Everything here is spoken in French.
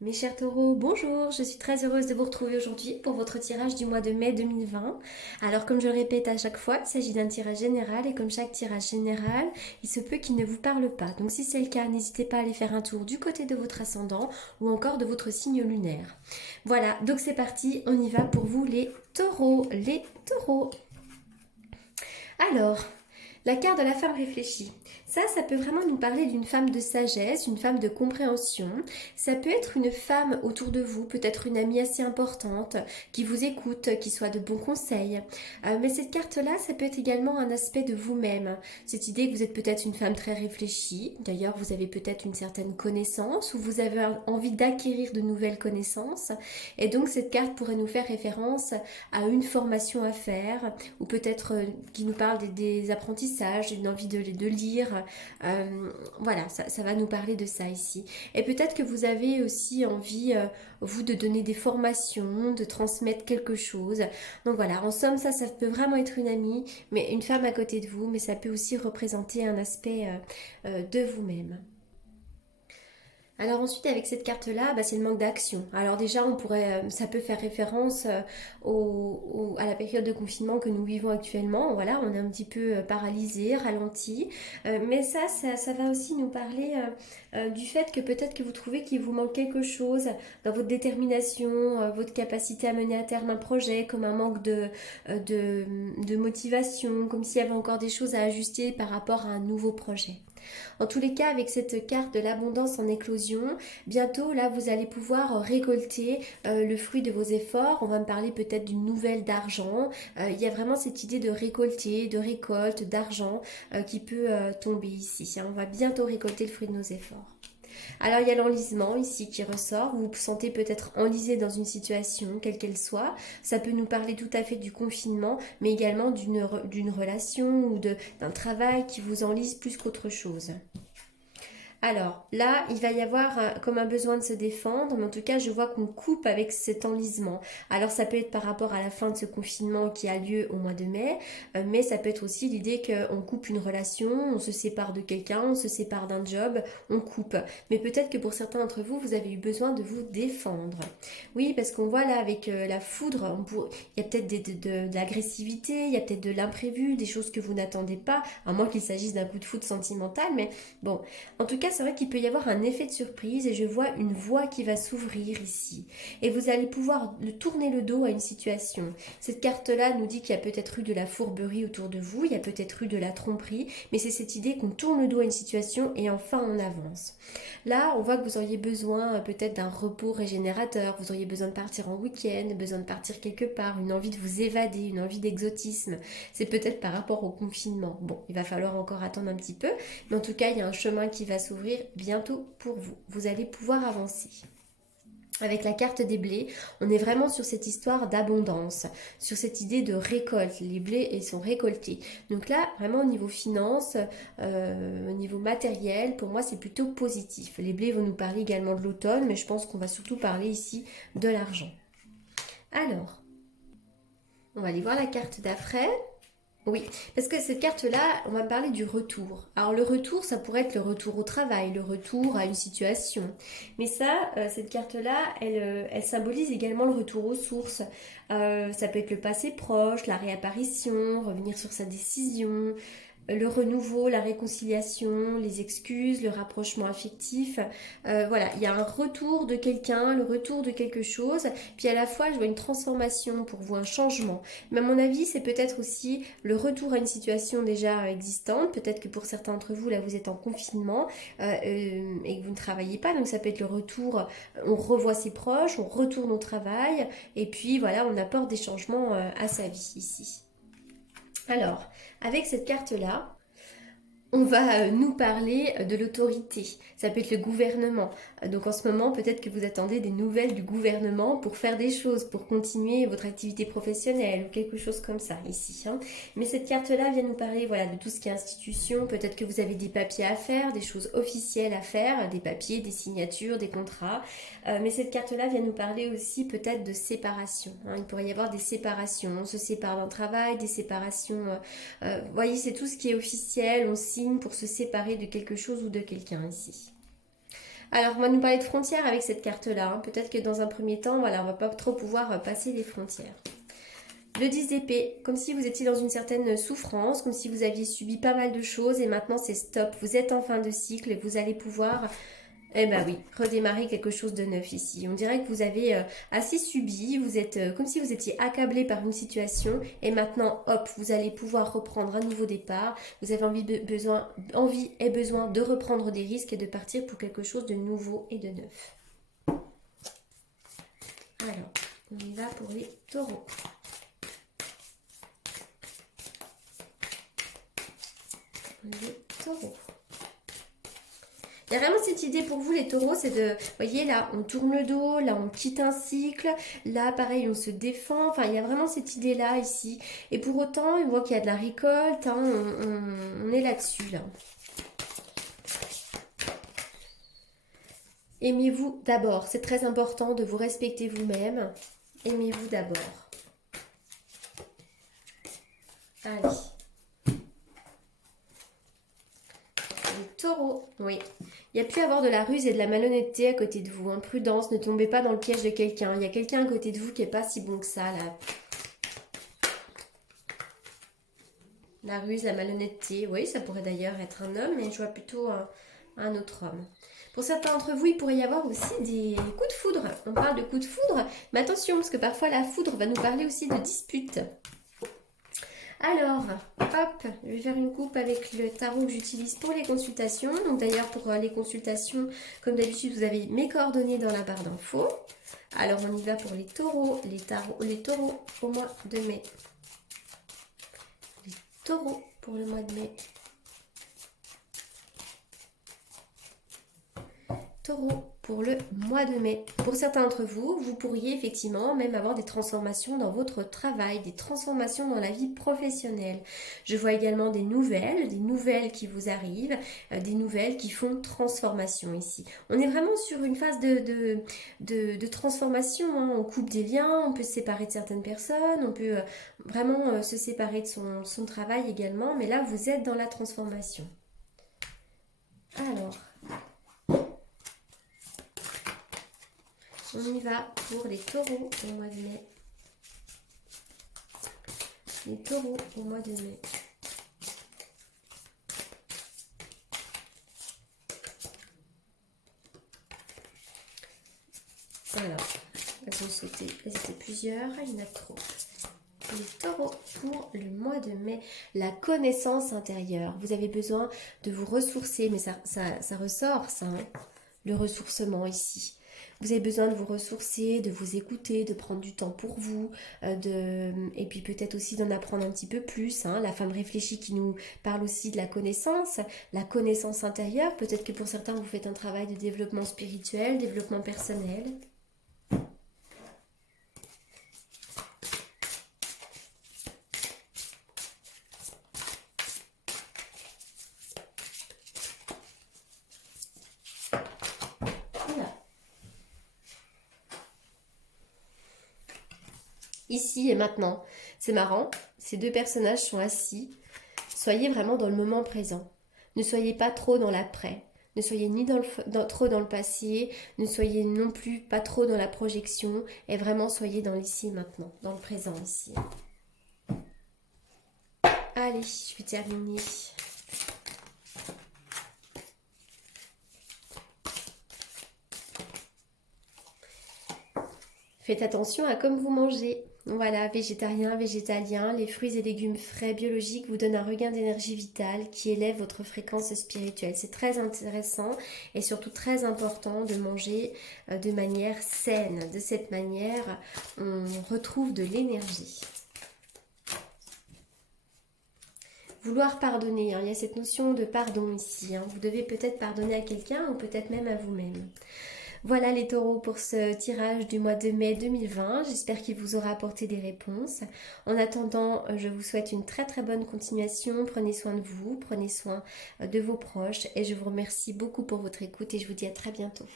Mes chers taureaux, bonjour, je suis très heureuse de vous retrouver aujourd'hui pour votre tirage du mois de mai 2020. Alors comme je le répète à chaque fois, il s'agit d'un tirage général et comme chaque tirage général, il se peut qu'il ne vous parle pas. Donc si c'est le cas, n'hésitez pas à aller faire un tour du côté de votre ascendant ou encore de votre signe lunaire. Voilà, donc c'est parti, on y va pour vous les taureaux. Les taureaux. Alors, la carte de la femme réfléchie. Ça peut vraiment nous parler d'une femme de sagesse, une femme de compréhension. Ça peut être une femme autour de vous, peut-être une amie assez importante, qui vous écoute, qui soit de bons conseils. Mais cette carte-là, ça peut être également un aspect de vous-même. Cette idée que vous êtes peut-être une femme très réfléchie. D'ailleurs, vous avez peut-être une certaine connaissance ou vous avez envie d'acquérir de nouvelles connaissances. Et donc, cette carte pourrait nous faire référence à une formation à faire ou peut-être qui nous parle des apprentissages, d'une envie de lire. Voilà, ça va nous parler de ça ici. Et peut-être que vous avez aussi envie, vous, de donner des formations, de transmettre quelque chose. Donc voilà, en somme, ça peut vraiment être une amie, mais une femme à côté de vous, mais ça peut aussi représenter un aspect de vous-même. Alors ensuite avec cette carte-là, c'est le manque d'action. Alors déjà ça peut faire référence à la période de confinement que nous vivons actuellement. Voilà, on est un petit peu paralysé, ralenti. Mais ça va aussi nous parler du fait que peut-être que vous trouvez qu'il vous manque quelque chose dans votre détermination, votre capacité à mener à terme un projet, comme un manque de motivation, comme s'il y avait encore des choses à ajuster par rapport à un nouveau projet. En tous les cas, avec cette carte de l'abondance en éclosion, bientôt là vous allez pouvoir récolter le fruit de vos efforts. On va me parler peut-être d'une nouvelle d'argent. Il y a vraiment cette idée de récolter, de récolte, d'argent qui peut tomber ici. On va bientôt récolter le fruit de nos efforts. Alors il y a l'enlisement ici qui ressort. Vous vous sentez peut-être enlisé dans une situation, quelle qu'elle soit. Ça peut nous parler tout à fait du confinement, mais également d'une relation ou d'un travail qui vous enlise plus qu'autre chose. Alors là, il va y avoir comme un besoin de se défendre, mais en tout cas, je vois qu'on coupe avec cet enlisement. Alors ça peut être par rapport à la fin de ce confinement qui a lieu au mois de mai, mais ça peut être aussi l'idée qu'on coupe une relation, on se sépare de quelqu'un, on se sépare d'un job, on coupe. Mais peut-être que pour certains d'entre vous, vous avez eu besoin de vous défendre. Oui, parce qu'on voit là avec la foudre, il y a peut-être de l'agressivité, il y a peut-être de l'imprévu, des choses que vous n'attendez pas, à moins qu'il s'agisse d'un coup de foudre sentimental, mais bon, en tout cas, c'est vrai qu'il peut y avoir un effet de surprise et je vois une voie qui va s'ouvrir ici. Et vous allez pouvoir tourner le dos à une situation. Cette carte-là nous dit qu'il y a peut-être eu de la fourberie autour de vous, il y a peut-être eu de la tromperie, mais c'est cette idée qu'on tourne le dos à une situation et enfin on avance. Là, on voit que vous auriez besoin peut-être d'un repos régénérateur, vous auriez besoin de partir en week-end, besoin de partir quelque part, une envie de vous évader, une envie d'exotisme. C'est peut-être par rapport au confinement. Bon, il va falloir encore attendre un petit peu, mais en tout cas, il y a un chemin qui va s'ouvrir bientôt pour vous. Vous allez pouvoir avancer. Avec la carte des blés, on est vraiment sur cette histoire d'abondance, sur cette idée de récolte. Les blés sont récoltés. Donc là, vraiment au niveau finance, au niveau matériel, pour moi c'est plutôt positif. Les blés vont nous parler également de l'automne, mais je pense qu'on va surtout parler ici de l'argent. Alors, on va aller voir la carte d'après. Oui, parce que cette carte-là, on va parler du retour. Alors le retour, ça pourrait être le retour au travail, le retour à une situation. Mais ça, cette carte-là, elle symbolise également le retour aux sources. Ça peut être le passé proche, la réapparition, revenir sur sa décision, le renouveau, la réconciliation, les excuses, le rapprochement affectif. Voilà, il y a un retour de quelqu'un, le retour de quelque chose, puis à la fois je vois une transformation pour vous, un changement. Mais à mon avis, c'est peut-être aussi le retour à une situation déjà existante. Peut-être que pour certains d'entre vous, là, vous êtes en confinement et que vous ne travaillez pas, donc ça peut être le retour, on revoit ses proches, on retourne au travail, et puis voilà, on apporte des changements à sa vie ici. Alors, avec cette carte-là, on va nous parler de l'autorité. Ça peut être le gouvernement. Donc en ce moment, peut-être que vous attendez des nouvelles du gouvernement pour faire des choses, pour continuer votre activité professionnelle ou quelque chose comme ça ici. Mais cette carte-là vient nous parler voilà, de tout ce qui est institution. Peut-être que vous avez des papiers à faire, des choses officielles à faire, des papiers, des signatures, des contrats. Mais cette carte-là vient nous parler aussi peut-être de séparation. Il pourrait y avoir des séparations. On se sépare d'un travail, des séparations. Vous voyez, c'est tout ce qui est officiel. On signe pour se séparer de quelque chose ou de quelqu'un ici. Alors, on va nous parler de frontières avec cette carte-là, hein. Peut-être que dans un premier temps, voilà, on va pas trop pouvoir passer les frontières. Le 10 d'épée, comme si vous étiez dans une certaine souffrance, comme si vous aviez subi pas mal de choses et maintenant c'est stop. Vous êtes en fin de cycle et vous allez pouvoir, eh ben oui, redémarrer quelque chose de neuf ici. On dirait que vous avez assez subi, vous êtes comme si vous étiez accablé par une situation et maintenant, hop, vous allez pouvoir reprendre un nouveau départ. Vous avez envie et besoin de reprendre des risques et de partir pour quelque chose de nouveau et de neuf. Alors, on y va pour les taureaux. Les taureaux. Il y a vraiment cette idée pour vous les taureaux, c'est de, vous voyez là, on tourne le dos, là on quitte un cycle, là pareil on se défend, enfin il y a vraiment cette idée là ici. Et pour autant, on voit qu'il y a de la récolte, hein, on est là-dessus là. Aimez-vous d'abord, c'est très important de vous respecter vous-même. Aimez-vous d'abord. Allez. Taureau, oui. Il y a pu avoir de la ruse et de la malhonnêteté à côté de vous. Hein. Prudence, ne tombez pas dans le piège de quelqu'un. Il y a quelqu'un à côté de vous qui n'est pas si bon que ça, là. La ruse, la malhonnêteté, oui, ça pourrait d'ailleurs être un homme, mais je vois plutôt un autre homme. Pour certains d'entre vous, il pourrait y avoir aussi des coups de foudre. On parle de coups de foudre, mais attention, parce que parfois la foudre va nous parler aussi de disputes. Alors, hop, je vais faire une coupe avec le tarot que j'utilise pour les consultations. Donc d'ailleurs, pour les consultations, comme d'habitude, vous avez mes coordonnées dans la barre d'infos. Alors, on y va pour les taureaux, les taureaux au mois de mai. Les taureaux pour le mois de mai. Taureau pour le mois de mai. Pour certains d'entre vous, vous pourriez effectivement même avoir des transformations dans votre travail, des transformations dans la vie professionnelle. Je vois également des nouvelles qui vous arrivent, des nouvelles qui font transformation ici. On est vraiment sur une phase de transformation, hein. On coupe des liens, on peut se séparer de certaines personnes, on peut vraiment se séparer de son travail également, mais là vous êtes dans la transformation. Alors, on y va pour les taureaux au mois de mai. Les taureaux au mois de mai. Alors, elles ont sauté. Elles étaient plusieurs, il y en a trop. Les taureaux pour le mois de mai. La connaissance intérieure. Vous avez besoin de vous ressourcer, mais ça ressort, ça, hein, le ressourcement ici. Vous avez besoin de vous ressourcer, de vous écouter, de prendre du temps pour vous, et puis peut-être aussi d'en apprendre un petit peu plus. Hein. La femme réfléchie qui nous parle aussi de la connaissance intérieure. Peut-être que pour certains, vous faites un travail de développement spirituel, développement personnel. Ici et maintenant. C'est marrant, ces deux personnages sont assis. Soyez vraiment dans le moment présent. Ne soyez pas trop dans l'après. Ne soyez ni trop dans le passé, ne soyez non plus pas trop dans la projection, et vraiment soyez dans l'ici et maintenant, dans le présent ici. Allez, je vais terminer. Faites attention à comme vous mangez. Voilà, végétarien, végétalien, les fruits et légumes frais, biologiques vous donnent un regain d'énergie vitale qui élève votre fréquence spirituelle. C'est très intéressant et surtout très important de manger de manière saine. De cette manière, on retrouve de l'énergie. Vouloir pardonner, hein. Il y a cette notion de pardon ici. Hein. Vous devez peut-être pardonner à quelqu'un ou peut-être même à vous-même. Voilà les taureaux pour ce tirage du mois de mai 2020. J'espère qu'il vous aura apporté des réponses. En attendant, je vous souhaite une très très bonne continuation. Prenez soin de vous, prenez soin de vos proches et je vous remercie beaucoup pour votre écoute et je vous dis à très bientôt.